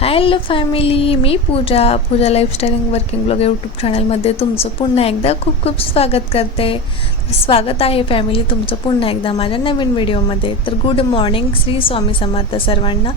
Hello family मी Pooja. Pooja lifestyle working blog YouTube चॅनलमध्ये तुमचं पुन्हा एकदा खूप खूप स्वागत करते. स्वागत आहे फॅमिली तुमचं पुन्हा एकदा माझ्या नवीन व्हिडिओमध्ये तर गुड मॉर्निंग श्री स्वामी समर्थ सर्वांना.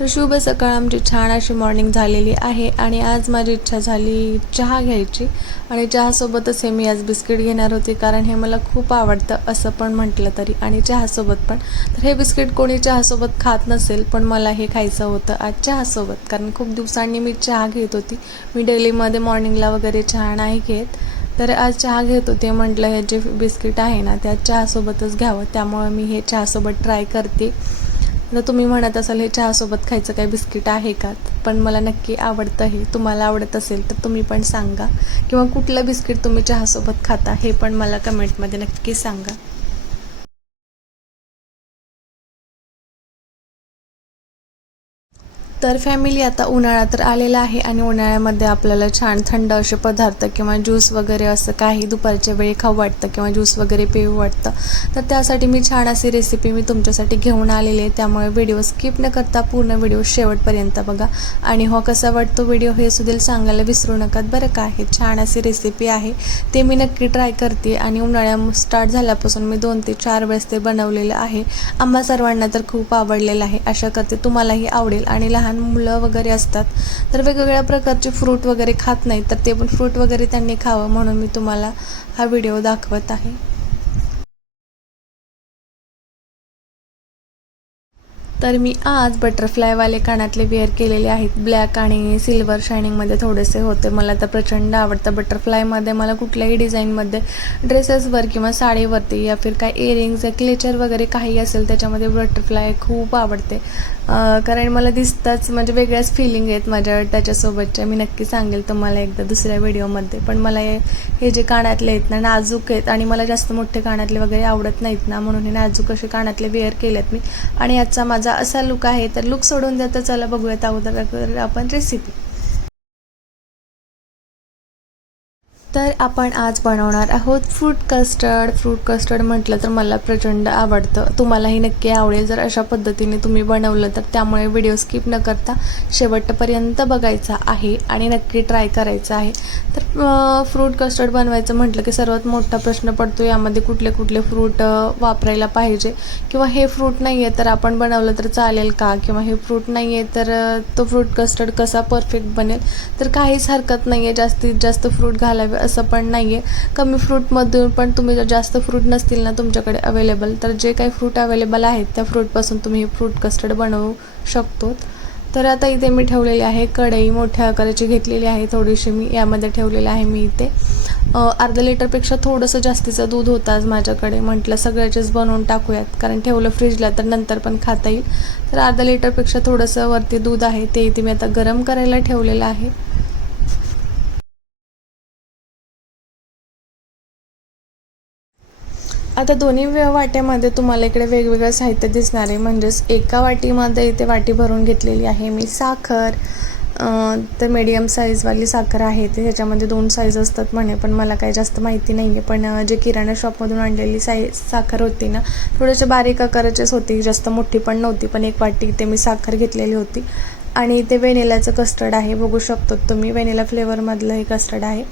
तर शुभ सकाळ. आमची छान अशी मॉर्निंग झालेली आहे आणि आज माझी इच्छा झाली चहा घ्यायची. आणि चहासोबतच हे मी आज बिस्किट घेणार होते कारण हे मला खूप आवडतं असं पण म्हटलं तरी. आणि चहासोबत पण. तर हे बिस्किट कोणी चहासोबत खात नसेल पण मला हे खायचं होतं आज चहासोबत. कारण खूप दिवसांनी मी चहा घेत होती. मी डेलीमध्ये मॉर्निंगला वगैरे चहा नाही घेत. तर आज चहा घेत होते म्हटलं हे जे बिस्किट आहे ना त्या चहासोबतच घ्यावं. त्यामुळं मी हे चहासोबत ट्राय करते. तर तुम्ही म्हणत असाल हे चहासोबत खायचं काही बिस्किट आहे का पण मला नक्की आवडतं हे तुम्हाला आवडत असेल तर तुम्ही पण सांगा. किंवा कुठलं बिस्किट तुम्ही चहासोबत खाता हे पण मला कमेंटमध्ये नक्की सांगा. तर फॅमिली आता उन्हाळा तर आलेला आहे आणि उन्हाळ्यामध्ये आपल्याला छान थंड असे पदार्थ किंवा ज्यूस वगैरे असं काही दुपारच्या वेळी खाऊ वाटतं किंवा ज्यूस वगैरे पिऊ वाटतं. तर त्यासाठी मी छान अशी रेसिपी मी तुमच्यासाठी घेऊन आलेली आहे. त्यामुळे व्हिडिओ स्किप न करता पूर्ण व्हिडिओ शेवटपर्यंत बघा. आणि हो कसा वाटतो व्हिडिओ हे सुद्धा सांगायला विसरू नका बरं का? हे छान अशी रेसिपी आहे. ते मी नक्की ट्राय करते आणि उन्हाळ्या स्टार्ट झाल्यापासून मी दोन ते चार वेळेस ते बनवलेलं आहे. आम्हा सर्वांना तर खूप आवडलेलं आहे. आशा करते तुम्हालाही आवडेल आणि लहान मुलं वगैरे असतात तर वेगवेगळ्या प्रकारचे फ्रूट वगैरे खात नाहीत तर ते पण फ्रूट वगैरे त्यांनी खावं म्हणून मी तुम्हाला हा व्हिडिओ दाखवत आहे. तर मी आज बटरफ्लायवाले कानातले वेअर केलेले आहेत. ब्लॅक आणि सिल्वर शायनिंगमध्ये थोडेसे होते. मला तर प्रचंड आवडतं बटरफ्लायमध्ये मला कुठल्याही डिझाईनमध्ये ड्रेसेसवर किंवा साडीवरती या फिर काय इयरिंग्स क्लेचर वगैरे काही असेल त्याच्यामध्ये बटरफ्लाय खूप आवडते. कारण मला दिसताच म्हणजे वेगळ्याच फिलिंग आहेत माझ्या त्याच्यासोबतच्या. मी नक्की सांगेल तुम्हाला एकदा दुसऱ्या व्हिडिओमध्ये पण मला हे हे जे कानातले आहेत ना नाजूक आहेत आणि मला जास्त मोठे कानातले वगैरे आवडत नाहीत ना म्हणून हे नाजूक असे कानातले वेअर केलेत मी. आणि याचा माझा असा लुक आहे तर लुक सोडून द्या तर चला बघूयात अगोदर आपण रेसिपी तर आपण आज बनवणार आहोत फ्रूट कस्टर्ड फ्रूट कस्टर्ड म्हटलं तर मला प्रचंड आवडतं. तुम्हालाही नक्की आवडेल. जर अशा पद्धतीने तुम्ही बनवलं तर त्यामुळे व्हिडिओ स्किप न करता शेवटपर्यंत बघायचा आहे आणि नक्की ट्राय करायचा आहे. तर फ्रूट कस्टर्ड बनवायचं म्हटलं की सर्वात मोठा प्रश्न पडतो यामध्ये कुठले कुठले फ्रूट वापरायला पाहिजे? किंवा हे फ्रूट नाही आहे तर आपण बनवलं तर चालेल का? किंवा हे फ्रूट नाही आहे तर तो फ्रूट कस्टर्ड कसा परफेक्ट बनेल? तर काहीच हरकत नाही आहे जास्तीत जास्त फ्रूट घालावे असं पण नाही आहे कमी फ्रूटमधून पण तुम्ही जर जास्त फ्रूट नसतील ना तुमच्याकडे अवेलेबल तर जे काही फ्रूट अवेलेबल आहेत त्या फ्रूटपासून तुम्ही हे फ्रूट कस्टर्ड बनवू शकतो. तर आता इथे मी ठेवलेली आहे कढई मोठ्या आकाराची घेतलेली आहे थोडीशी मी यामध्ये ठेवलेली आहे मी इथे. अर्धा लिटरपेक्षा थोडंसं जास्तीचं दूध होतं आज माझ्याकडे. म्हटलं सगळ्याचेच बनवून टाकूयात कारण ठेवलं फ्रीजला तर नंतर पण खाता येईल. तर अर्धा लिटरपेक्षा थोडंसं वरती दूध आहे ते इथे मी आता गरम करायला ठेवलेलं आहे. आता दोन्ही वाट्यामध्ये तुम्हाला इकडे वेगवेगळं साहित्य दिसणार आहे. म्हणजेच एका वाटीमध्ये इथे वाटी भरून घेतलेली आहे मी. साखर तर मीडियम साईजवाली साखर आहे ते. ह्याच्यामध्ये दोन साईज असतात म्हणे पण मला काही जास्त माहिती नाही आहे पण जे किराणा शॉपमधून आणलेली साई साखर होती ना थोडेसे बारीक आकाराचेच होती. जास्त मोठी पण नव्हती पण एक वाटी इथे मी साखर घेतलेली होती. आणि इथे वेनिलाचं कस्टर्ड आहे. बघू शकतो तुम्ही वेनिला फ्लेवरमधलं हे कस्टर्ड आहे.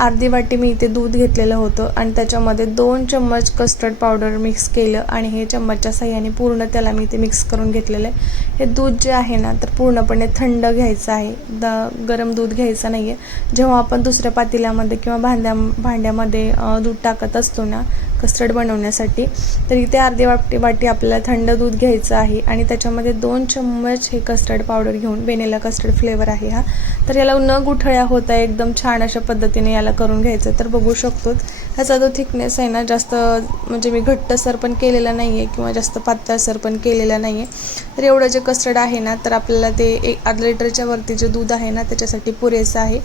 अर्धी वाटी मी इथे दूध घेतलेलं होतं आणि त्याच्यामध्ये दोन चम्मच कस्टर्ड पावडर मिक्स केलं आणि हे चम्मचच्या साह्याने पूर्ण त्याला मी इथे मिक्स करून घेतलेलं आहे. हे दूध जे आहे ना तर पूर्णपणे थंड घ्यायचं आहे. द गरम दूध घ्यायचं नाही आहे जेव्हा आपण दुसऱ्या पातेल्यामध्ये किंवा भांड्या भांड्यामध्ये दूध टाकत असतो ना कस्टर्ड बनवण्यासाठी. तर इथे अर्धी वाटी वाटी आपल्याला थंड दूध घ्यायचं आहे आणि त्याच्यामध्ये दोन चम्मच हे कस्टर्ड पावडर घेऊन वेनेला कस्टर्ड फ्लेवर आहे हा. तर याला न गुठळ्या होत आहे एकदम छान अशा पद्धतीने याला करून घ्यायचं. तर बघू शकतो ह्याचा जो थिकनेस आहे ना जास्त म्हणजे मी घट्टसर पण केलेला नाही आहे किंवा जास्त पातळसर पण केलेला नाही आहे तर एवढं जे कस्टर्ड आहे ना तर आपल्याला ते एक अर्धा लिटरच्या वरती जे दूध आहे ना त्याच्यासाठी पुरेसं आहे.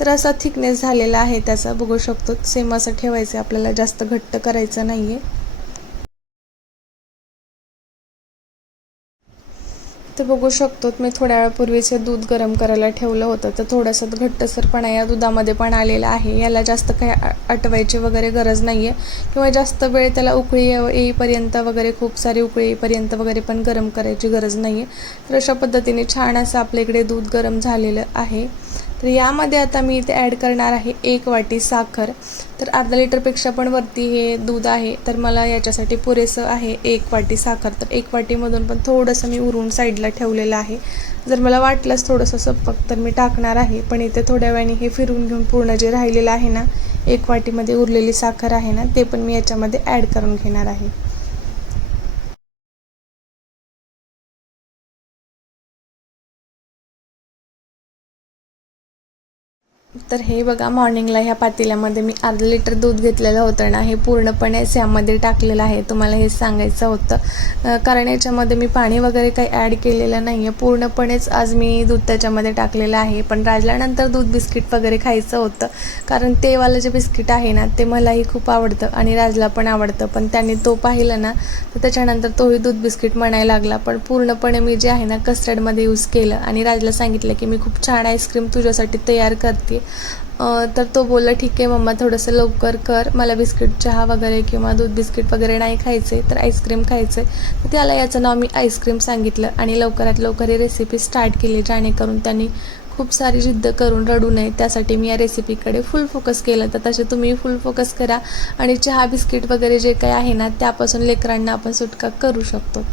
तर असा थिकनेस झालेला आहे त्याचा बघू शकतो. सेम असं ठेवायचं आपल्याला जास्त घट्ट करायचं नाही आहे ते बघू शकतो मी थोड्या वेळापूर्वीच हे दूध गरम करायला ठेवलं होतं. तर थोडंसं घट्टसरपणा या दुधामध्ये पण आलेला आहे. याला जास्त काही आटवायची वगैरे गरज नाही आहे किंवा जास्त वेळ त्याला उकळी येव- येईपर्यंत वगैरे खूप सारी उकळी येईपर्यंत वगैरे पण गरम करायची गरज नाही आहे तर अशा पद्धतीने छान असं आपल्या इकडे दूध गरम झालेलं आहे. तर यामध्ये आता मी इथे ॲड करणार आहे एक वाटी साखर. तर अर्धा लिटरपेक्षा पण वरती हे दूध आहे तर मला याच्यासाठी पुरेसं आहे एक वाटी साखर. तर एक वाटीमधून पण थोडंसं मी उरून साईडला ठेवलेलं आहे. जर मला वाटलंच थोडंसं सपक तर मी टाकणार आहे. पण इथे थोड्या वेळाने हे फिरून घेऊन पूर्ण जे राहिलेलं आहे ना एक वाटीमध्ये उरलेली साखर आहे ना ते पण मी याच्यामध्ये ॲड करून घेणार आहे. तर हे बघा मॉर्निंगला ह्या पातेल्यामध्ये मी अर्धा लिटर दूध घेतलेलं होतं ना हे पूर्णपणे यामध्ये टाकलेलं आहे. तुम्हाला हे सांगायचं होतं. कारण याच्यामध्ये मी पाणी वगैरे काही ॲड केलेलं नाही आहे पूर्णपणेच आज मी दूध त्याच्यामध्ये टाकलेलं आहे. पण राजल्यानंतर दूध बिस्किट वगैरे खायचं होतं. कारण तेवालं जे बिस्किट आहे ना ते मलाही खूप आवडतं आणि राजला पण आवडतं. पण त्यांनी तो पाहिलं ना तर त्याच्यानंतर तोही दूध बिस्किट म्हणायला लागला. पण पूर्णपणे मी जे आहे ना कस्टर्डमध्ये यूज केलं आणि राजला सांगितलं की मी खूप छान आईस्क्रीम तुझ्यासाठी तयार करते. तर तो बोलला ठीक आहे मम्मा थोडंसं लवकर कर. मला बिस्किट चहा वगैरे किंवा दूध बिस्किट वगैरे नाही खायचे तर आईस्क्रीम खायचं. आहे तर त्याला याचं नाव मी आईस्क्रीम सांगितलं आणि लवकरात लवकर ही रेसिपी स्टार्ट केली जेणेकरून त्यांनी खूप सारी जिद्द करून रडू नये. त्यासाठी मी या रेसिपीकडे फुल फोकस केलं. तर तसे तुम्ही फुल फोकस करा आणि चहा बिस्किट वगैरे जे काही आहे ना त्यापासून लेकरांना आपण सुटका करू शकतो.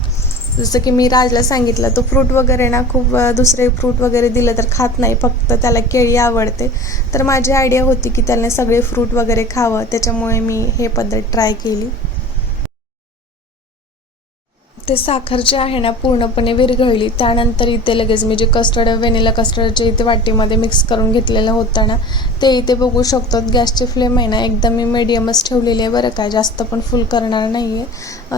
जसं की मी राजला सांगितलं तो फ्रूट वगैरे ना खूप दुसरे फ्रूट वगैरे दिलं तर खात नाही फक्त त्याला केळी आवडते. तर माझी आयडिया होती की त्याने सगळे फ्रूट वगैरे खावं त्याच्यामुळे मी हे पद्धत ट्राय केली. ते साखर जे आहे ना पूर्णपणे विरघळली. त्यानंतर इथे लगेच मी जे कस्टर्ड व्हॅनिला कस्टर्डचे इथे वाटीमध्ये मिक्स करून घेतलेलं होतं ना ते इथे बघू शकतो. गॅसची फ्लेम आहे ना एकदम मी मिडियमच ठेवलेली आहे बरं का. जास्त पण फुल करणार नाही आहे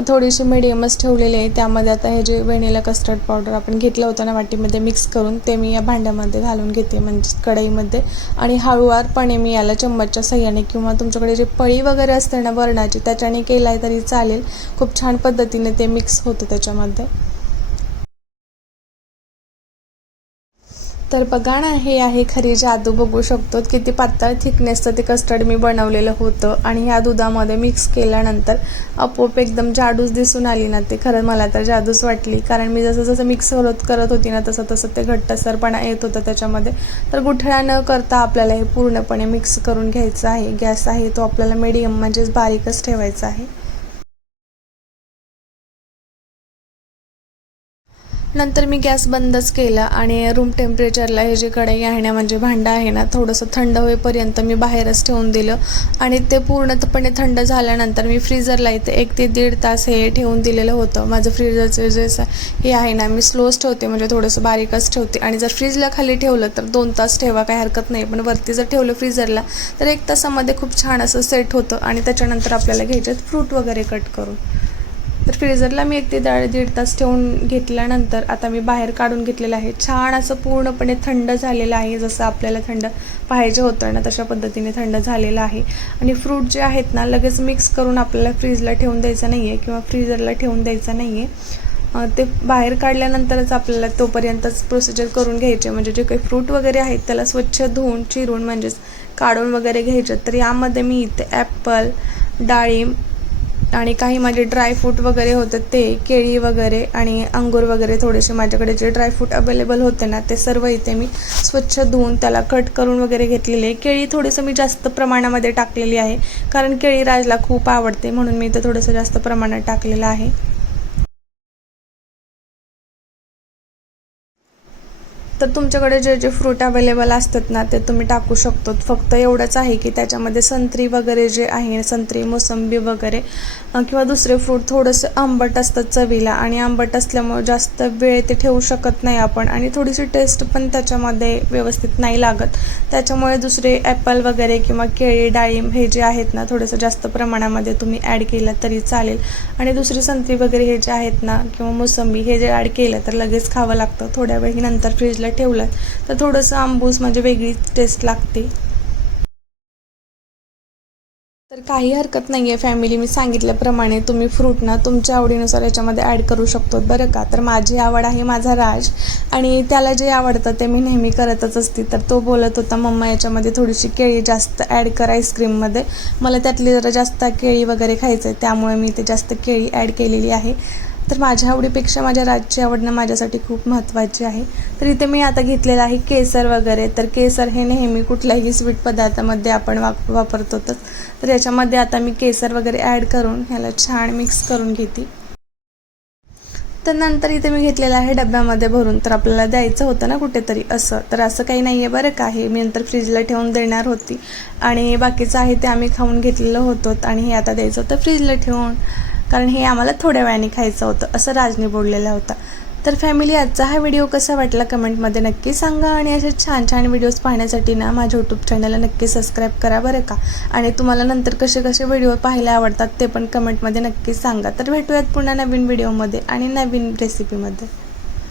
थोडीशी मिडियमच ठेवलेली आहे. त्यामध्ये आता हे जे व्हॅनिला कस्टर्ड पावडर आपण घेतलं होतं ना वाटीमध्ये मिक्स करून ते मी या भांड्यामध्ये घालून घेते म्हणजे कढईमध्ये. आणि हळूवारपणे मी याला चम्मचच्या सहाय्याने किंवा तुमच्याकडे जे पळी वगैरे असते ना वरणाची त्याच्याने केला आहे तरी चालेल. खूप छान पद्धतीने ते मिक्स होतं त्याच्यामध्ये. तर बघा ना हे आहे खरी जादू. बघू शकतो किती पातळ थिकनेसचं ते कस्टर्ड मी बनवलेलं होतं. आणि ह्या दुधामध्ये मिक्स केल्यानंतर आपोआप एकदम जाडूच दिसून आली ना ते. खरं मला तर जादूच वाटली. कारण मी जसं जसं मिक्स करत करत होती ना तसं तसं ते घट्टसरपणा येत होतं त्याच्यामध्ये. तर गुठळ्या न करता आपल्याला हे पूर्णपणे मिक्स करून घ्यायचं आहे. गॅस आहे तो आपल्याला मिडियम म्हणजेच बारीकच ठेवायचा आहे. नंतर मी गॅस बंदच केला आणि रूम टेम्परेचरला हे जे कढई आहे ना म्हणजे भांडं आहे ना थोडंसं थंड होईपर्यंत मी बाहेरच ठेवून दिलं. आणि ते पूर्णपणे थंड झाल्यानंतर मी फ्रीजरला इथे एक ते दीड तास हे ठेवून दिलेलं होतं. माझं फ्रीजरचं जे हे आहे ना मी स्लोच ठेवते म्हणजे थोडंसं बारीकच ठेवते. आणि जर फ्रीजला खाली ठेवलं तर दोन तास ठेवा काही हरकत नाही. पण वरती जर ठेवलं फ्रीजरला तर एक तासामध्ये खूप छान असं सेट होतं. आणि त्याच्यानंतर आपल्याला घ्यायचे फ्रूट वगैरे कट करून. तर फ्रीजरला मी एक ते दीड तास ठेवून घेतल्यानंतर आता मी बाहेर काढून घेतलेलं आहे. छान असं पूर्णपणे थंड झालेलं आहे जसं आपल्याला थंड पाहिजे होतं ना तशा पद्धतीने थंड झालेलं आहे. आणि फ्रूट जे आहेत ना लगेच मिक्स करून आपल्याला फ्रीजला ठेवून द्यायचं नाही आहे किंवा फ्रीजरला ठेवून द्यायचं नाही आहे ते बाहेर काढल्यानंतरच आपल्याला तोपर्यंतच प्रोसिजर करून घ्यायचे. म्हणजे जे काही फ्रूट वगैरे आहेत त्याला स्वच्छ धुवून चिरून म्हणजेच काढून वगैरे घ्यायचे. तर यामध्ये मी इथे ॲपल डाळिंब आणि काही माझे ड्रायफ्रूट वगैरे होतं ते केळी वगैरे आणि अंगूर वगैरे थोडेसे माझ्याकडे जे ड्रायफ्रूट अवेलेबल होते ना ते सर्व इथे मी स्वच्छ धुवून त्याला कट करून वगैरे घेतलेले आहे. केळी थोडंसं मी जास्त प्रमाणामध्ये टाकलेली आहे कारण केळी राजला खूप आवडते म्हणून मी इथं थोडंसं जास्त प्रमाणात टाकलेलं आहे. तर तुमच्याकडे जे जे फ्रूट अवेलेबल असतात ना ते तुम्ही टाकू शकतो. फक्त एवढंच आहे की त्याच्यामध्ये संत्री वगैरे जे आहे संत्री मोसंबी वगैरे किंवा दुसरे फ्रूट थोडंसं आंबट असतात चवीला. आणि आंबट असल्यामुळे जास्त वेळ ते ठेवू शकत नाही आपण. आणि थोडीशी टेस्ट पण त्याच्यामध्ये व्यवस्थित नाही लागत. त्याच्यामुळे दुसरे ॲपल वगैरे किंवा केळी डाळिंब हे जे आहेत ना थोडंसं जास्त प्रमाणामध्ये तुम्ही ॲड केलं तरी चालेल. आणि दुसरी संत्री वगैरे हे जे आहेत ना किंवा मोसंबी हे जे ॲड केलं तर लगेच खावं लागतं. थोड्या वेळी नंतर फ्रीजला ठेवलं तर थोडंसं आंबूस म्हणजे वेगळी टेस्ट लागते. तर काही हरकत नाही आहे फॅमिली मी सांगितल्याप्रमाणे तुम्ही फ्रूट ना तुमच्या आवडीनुसार याच्यामध्ये ॲड करू शकतो बरं का? तर माझी आवड आहे माझा राज आणि त्याला जे आवडतं ते मी नेहमी करतच असते. तर तो बोलत होता मम्मा याच्यामध्ये थोडीशी केळी जास्त ॲड कर आईस्क्रीममध्ये मला त्यातली जरा जास्त केळी वगैरे खायचं आहे त्यामुळे मी ते जास्त केळी ॲड केलेली आहे. तर माझ्या आवडीपेक्षा माझ्या राजची आवडणं माझ्यासाठी खूप महत्त्वाची आहे. तर इथे मी आता घेतलेलं आहे केसर वगैरे. तर केसर हे नेहमी कुठल्याही स्वीट पदार्थामध्ये आपण वाप वापरतोतच. तर याच्यामध्ये आता मी केसर वगैरे ॲड करून ह्याला छान मिक्स करून घेते. तर नंतर इथे मी घेतलेलं आहे डब्यामध्ये भरून. तर आपल्याला द्यायचं होतं ना कुठेतरी असं. तर असं काही नाही आहे बरं का. हे मी नंतर फ्रीजला ठेवून देणार होती. आणि बाकीचं आहे ते आम्ही खाऊन घेतलेलं होतं आणि हे आता द्यायचं होतं फ्रीजला ठेवून. कारण हे आम्हाला थोड्या वेळाने खायचं होतं असं राजने बोललेला होता. तर फॅमिली आजचा हा व्हिडिओ कसा वाटला कमेंटमध्ये नक्की सांगा आणि असे छान छान व्हिडिओज पाहण्यासाठी ना माझ्या यूट्यूब चॅनलला नक्की सबस्क्राईब करा बरं का. आणि तुम्हाला नंतर कसे कसे व्हिडिओ पाहायला आवडतात ते पण कमेंटमध्ये नक्की सांगा. तर भेटूयात पुन्हा नवीन व्हिडिओमध्ये आणि नवीन रेसिपीमध्ये